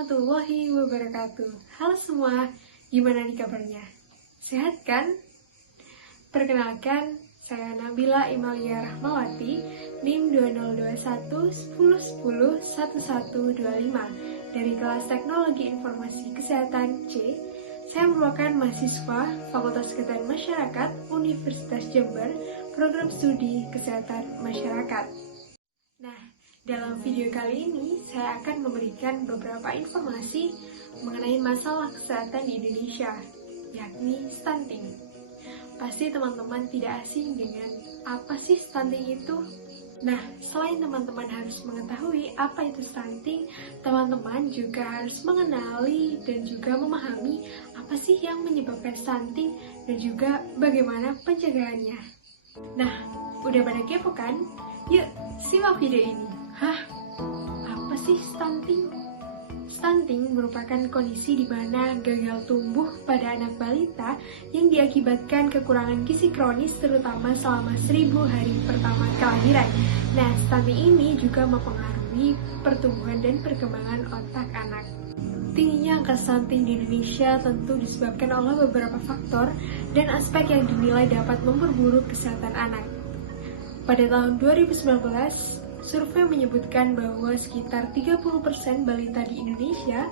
warahmatullahi wabarakatuh. Halo semua, gimana nih kabarnya? Sehat kan? Perkenalkan, saya Nabila Imalia Rahmawati, NIM 2021 1010 1125 dari kelas Teknologi Informasi Kesehatan C. Saya merupakan mahasiswa Fakultas Kesehatan Masyarakat Universitas Jember, Program Studi Kesehatan Masyarakat. Nah, dalam video kali ini, saya akan memberikan beberapa informasi mengenai masalah kesehatan di Indonesia, yakni stunting. Pasti teman-teman tidak asing dengan apa sih stunting itu? Nah, selain teman-teman harus mengetahui apa itu stunting, teman-teman juga harus mengenali dan juga memahami apa sih yang menyebabkan stunting dan juga bagaimana pencegahannya. Nah, udah pada kepo kan? Yuk, simak video ini. Hah? Apa sih stunting? Stunting merupakan kondisi di mana gagal tumbuh pada anak balita yang diakibatkan kekurangan gizi kronis terutama selama 1000 hari pertama kelahiran. Nah, stunting ini juga mempengaruhi pertumbuhan dan perkembangan otak anak. Tingginya angka stunting di Indonesia tentu disebabkan oleh beberapa faktor dan aspek yang dinilai dapat memperburuk kesehatan anak. Pada tahun 2019, survei menyebutkan bahwa sekitar 30% balita di Indonesia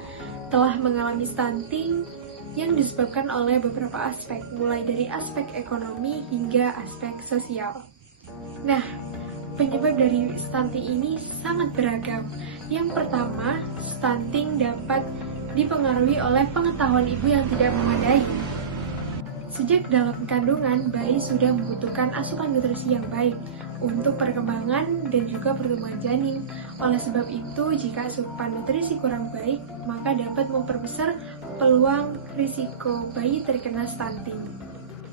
telah mengalami stunting yang disebabkan oleh beberapa aspek, mulai dari aspek ekonomi hingga aspek sosial. Nah, penyebab dari stunting ini sangat beragam. Yang pertama, stunting dapat dipengaruhi oleh pengetahuan ibu yang tidak memadai. Sejak dalam kandungan, bayi sudah membutuhkan asupan nutrisi yang baik untuk perkembangan dan juga pertumbuhan janin. Oleh sebab itu, jika asupan nutrisi kurang baik, maka dapat memperbesar peluang risiko bayi terkena stunting.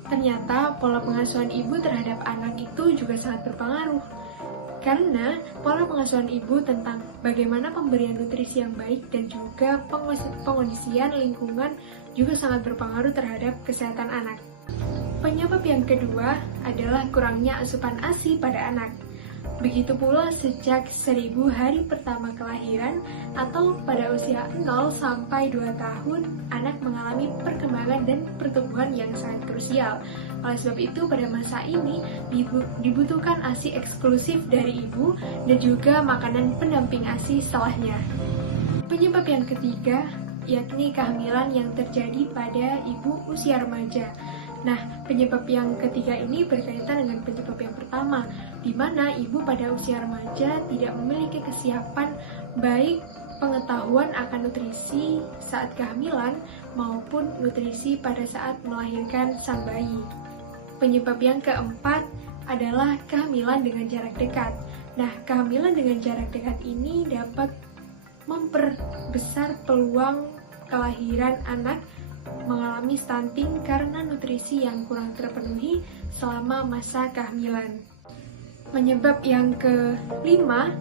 Ternyata, pola pengasuhan ibu terhadap anak itu juga sangat berpengaruh. Karena pola pengasuhan ibu tentang bagaimana pemberian nutrisi yang baik dan juga pengondisian lingkungan juga sangat berpengaruh terhadap kesehatan anak. Penyebab yang kedua adalah kurangnya asupan ASI pada anak. Begitu pula sejak 1000 hari pertama kelahiran atau pada usia 0 sampai 2 tahun, anak mengalami perkembangan dan pertumbuhan yang sangat krusial. Oleh sebab itu, pada masa ini dibutuhkan ASI eksklusif dari ibu dan juga makanan pendamping ASI setelahnya. Penyebab yang ketiga yakni kehamilan yang terjadi pada ibu usia remaja. Nah, penyebab yang ketiga ini berkaitan dengan penyebab yang pertama, di mana ibu pada usia remaja tidak memiliki kesiapan baik pengetahuan akan nutrisi saat kehamilan maupun nutrisi pada saat melahirkan sang bayi. Penyebab yang keempat adalah kehamilan dengan jarak dekat. Nah, kehamilan dengan jarak dekat ini dapat memperbesar peluang kelahiran anak mengalami stunting karena nutrisi yang kurang terpenuhi selama masa kehamilan. Penyebab yang kelima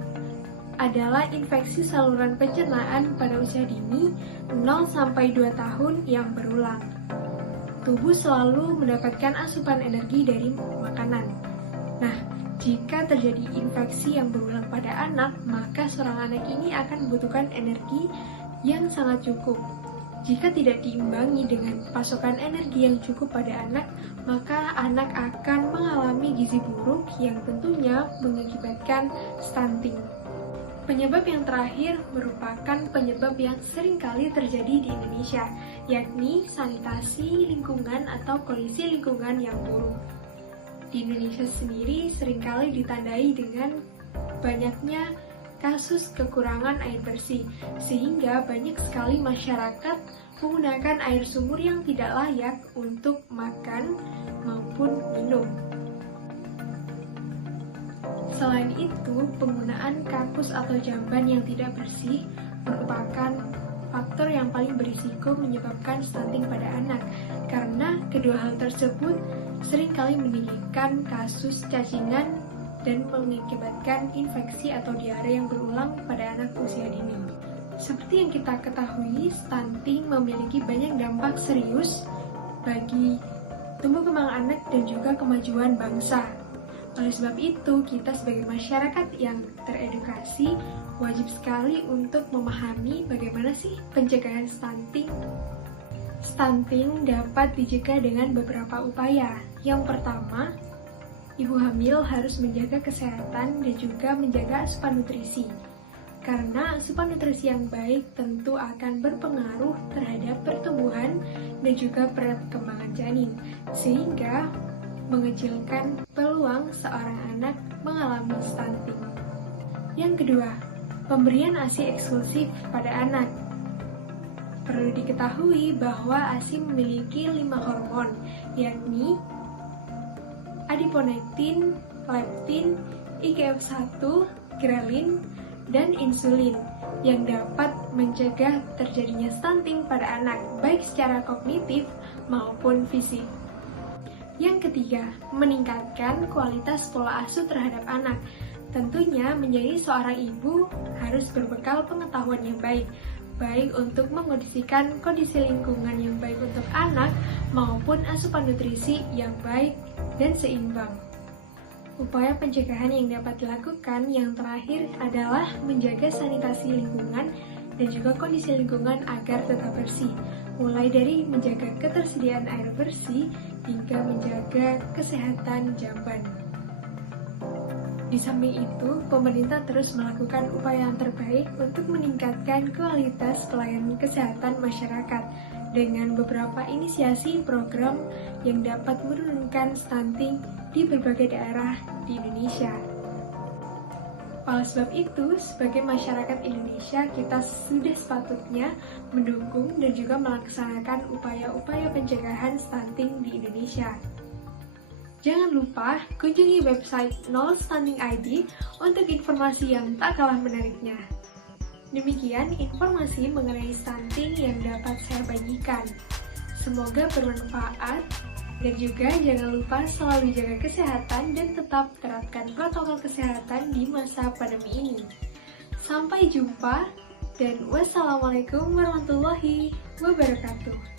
adalah infeksi saluran pencernaan pada usia dini 0-2 tahun yang berulang. Tubuh selalu mendapatkan asupan energi dari makanan. Nah, jika terjadi infeksi yang berulang pada anak, maka seorang anak ini akan membutuhkan energi yang sangat cukup. Jika tidak diimbangi dengan pasokan energi yang cukup pada anak, maka anak akan mengalami gizi buruk yang tentunya mengakibatkan stunting. Penyebab yang terakhir merupakan penyebab yang sering kali terjadi di Indonesia, yakni sanitasi lingkungan atau kondisi lingkungan yang buruk. Di Indonesia sendiri seringkali ditandai dengan banyaknya kasus kekurangan air bersih, sehingga banyak sekali masyarakat menggunakan air sumur yang tidak layak untuk makan maupun minum. Selain itu, penggunaan kakus atau jamban yang tidak bersih merupakan faktor yang paling berisiko menyebabkan stunting pada anak, karena kedua hal tersebut seringkali meninggikan kasus cacingan dan mengakibatkan infeksi atau diare yang berulang pada anak usia dini. Seperti yang kita ketahui, stunting memiliki banyak dampak serius bagi tumbuh kembang anak dan juga kemajuan bangsa. Oleh sebab itu, kita sebagai masyarakat yang teredukasi wajib sekali untuk memahami bagaimana sih pencegahan stunting. Stunting dapat dicegah dengan beberapa upaya. Yang pertama, ibu hamil harus menjaga kesehatan dan juga menjaga asupan nutrisi. Karena asupan nutrisi yang baik tentu akan berpengaruh terhadap pertumbuhan dan juga perkembangan janin, sehingga mengecilkan peluang seorang anak mengalami stunting. Yang kedua, pemberian ASI eksklusif pada anak. Perlu diketahui bahwa ASI memiliki 5 hormon, yakni adiponektin, leptin, IGF-1, grelin, dan insulin yang dapat mencegah terjadinya stunting pada anak, baik secara kognitif maupun fisik. Yang ketiga, meningkatkan kualitas pola asuh terhadap anak. Tentunya menjadi seorang ibu harus berbekal pengetahuan yang baik untuk mengondisikan kondisi lingkungan yang baik untuk anak maupun asupan nutrisi yang baik dan seimbang. Upaya pencegahan yang dapat dilakukan yang terakhir adalah menjaga sanitasi lingkungan dan juga kondisi lingkungan agar tetap bersih, mulai dari menjaga ketersediaan air bersih hingga menjaga kesehatan jamban. Di samping itu, pemerintah terus melakukan upaya yang terbaik untuk meningkatkan kualitas pelayanan kesehatan masyarakat dengan beberapa inisiasi program yang dapat menurunkan stunting di berbagai daerah di Indonesia. Oleh sebab itu, sebagai masyarakat Indonesia, kita sudah sepatutnya mendukung dan juga melaksanakan upaya-upaya pencegahan stunting di Indonesia. Jangan lupa kunjungi website No Stunting ID untuk informasi yang tak kalah menariknya. Demikian informasi mengenai stunting yang dapat saya bagikan. Semoga bermanfaat. Dan juga jangan lupa selalu jaga kesehatan dan tetap terapkan protokol kesehatan di masa pandemi ini. Sampai jumpa dan wassalamualaikum warahmatullahi wabarakatuh.